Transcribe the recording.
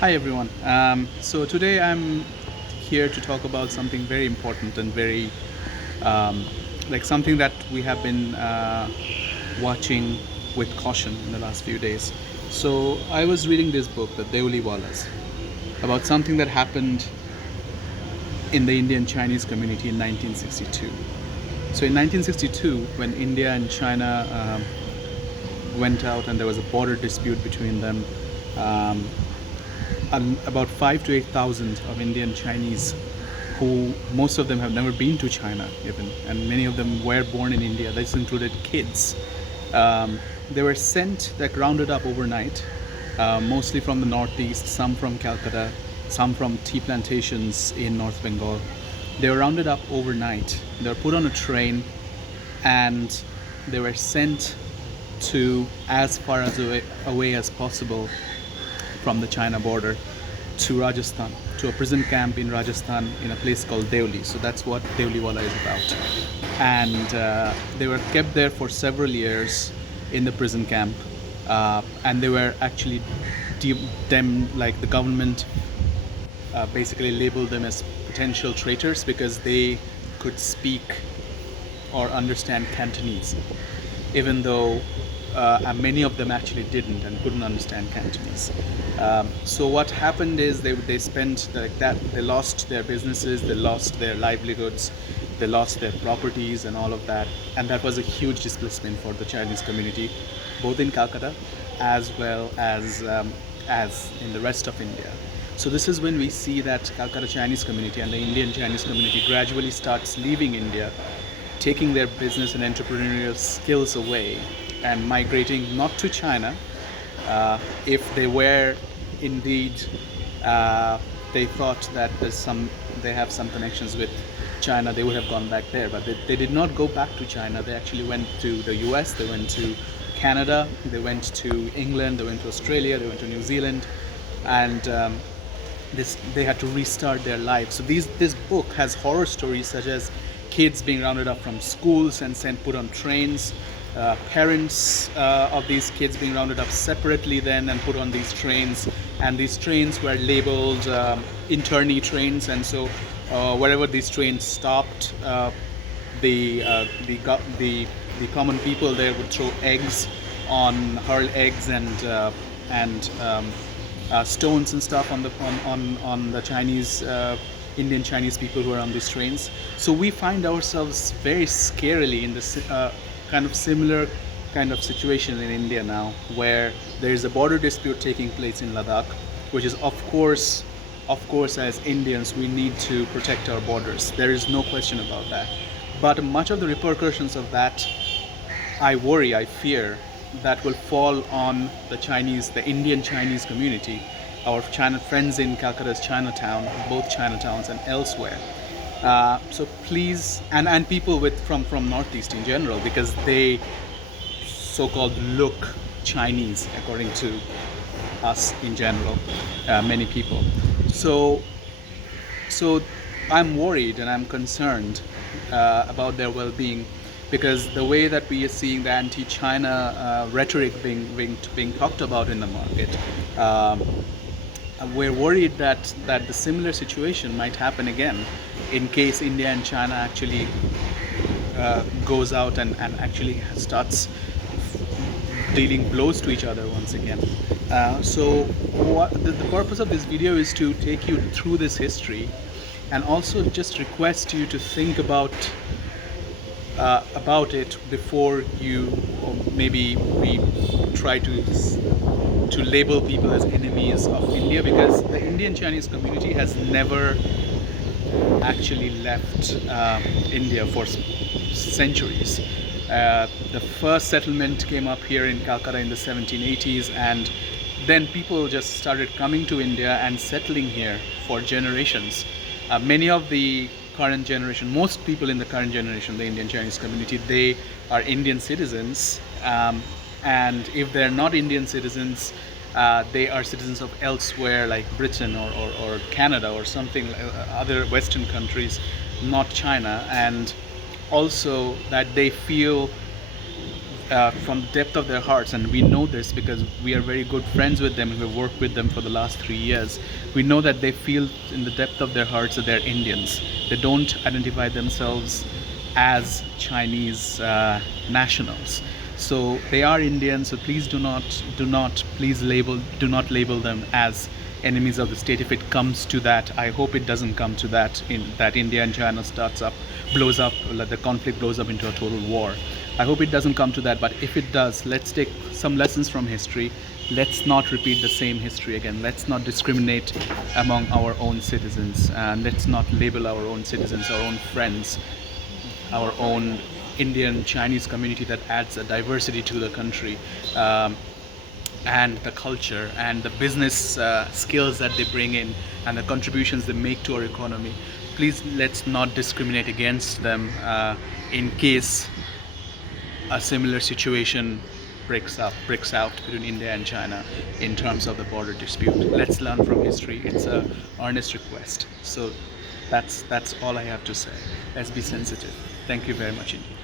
Hi everyone. So today I'm here to talk about something very important and very like something that we have been watching with caution in the last few days. So I was reading this book, the Deoli about something that happened in the Indian Chinese community in 1962. So in 1962, when India and China went out and there was a border dispute between them, um, about 5 to 8,000 of Indian Chinese, who most of them have never been to China even, and many of them were born in India. This included kids. They were sent, like rounded up overnight, mostly from the northeast, some from Calcutta, some from tea plantations in North Bengal. They were rounded up overnight. They were put on a train, and they were sent to as far away as possible from the China border to Rajasthan, to a prison camp in Rajasthan in a place called Deoli. So that's what Deoliwala is about. And they were kept there for several years in the prison camp, and they were actually like the government basically labeled them as potential traitors because they could speak or understand Cantonese, even though many of them actually didn't and couldn't understand Cantonese. So what happened is they spent like that. They lost their businesses, they lost their livelihoods, they lost their properties and all of that. And that was a huge displacement for the Chinese community, both in Calcutta as well as in the rest of India. So this is when we see that Calcutta Chinese community and the Indian Chinese community gradually starts leaving India, taking their business and entrepreneurial skills away and migrating not to China. If they were indeed, they thought that they have some connections with China, they would have gone back there. But they did not go back to China. They actually went to the US, they went to Canada, they went to England, they went to Australia, they went to New Zealand, and they had to restart their lives. So this book has horror stories such as kids being rounded up from schools and put on trains, parents of these kids being rounded up separately then and put on these trains, and these trains were labeled internee trains, and so wherever these trains stopped, the common people there would hurl eggs and stones and stuff on the Chinese Indian Chinese people who are on these trains. So we find ourselves very scarily in this kind of similar kind of situation in India now, where there is a border dispute taking place in Ladakh, which is of course, as Indians, we need to protect our borders. There is no question about that. But much of the repercussions of that, I fear, that will fall on the Indian Chinese community, our China friends in Calcutta's Chinatown, both Chinatowns and elsewhere. So please, and people from Northeast in general, because they so-called look Chinese according to us in general, many people. So I'm worried and I'm concerned about their well-being, because the way that we are seeing the anti-China rhetoric being talked about in the market, we're worried that the similar situation might happen again in case India and China actually goes out and actually starts dealing blows to each other once again. So the purpose of this video is to take you through this history, and also just request you to think about it before you, or maybe we try to label people as enemies of India, because the Indian Chinese community has never actually left India for centuries. The first settlement came up here in Calcutta in the 1780s, and then people just started coming to India and settling here for generations. Many of the current generation, most people in the current generation, the Indian Chinese community, they are Indian citizens, and if they're not Indian citizens, they are citizens of elsewhere, like Britain or Canada or something, other Western countries, not China. And also that they feel from the depth of their hearts, and we know this because we are very good friends with them and we've worked with them for the last 3 years. We know that they feel in the depth of their hearts that they're Indians. They don't identify themselves as Chinese nationals. So they are Indians. So please do not label them as enemies of the state. If it comes to that, I hope it doesn't come to that, in that India and China blows up, the conflict blows up into a total war. I hope it doesn't come to that, but if it does, let's take some lessons from history. Let's not repeat the same history again. Let's not discriminate among our own citizens, and let's not label our own citizens, our own friends, our own Indian Chinese community that adds a diversity to the country, and the culture and the business skills that they bring in and the contributions they make to our economy. Please, let's not discriminate against them in case a similar situation breaks out between India and China in terms of the border dispute. Let's learn from history. It's a earnest request. So that's all I have to say. Let's be sensitive. Thank you very much indeed.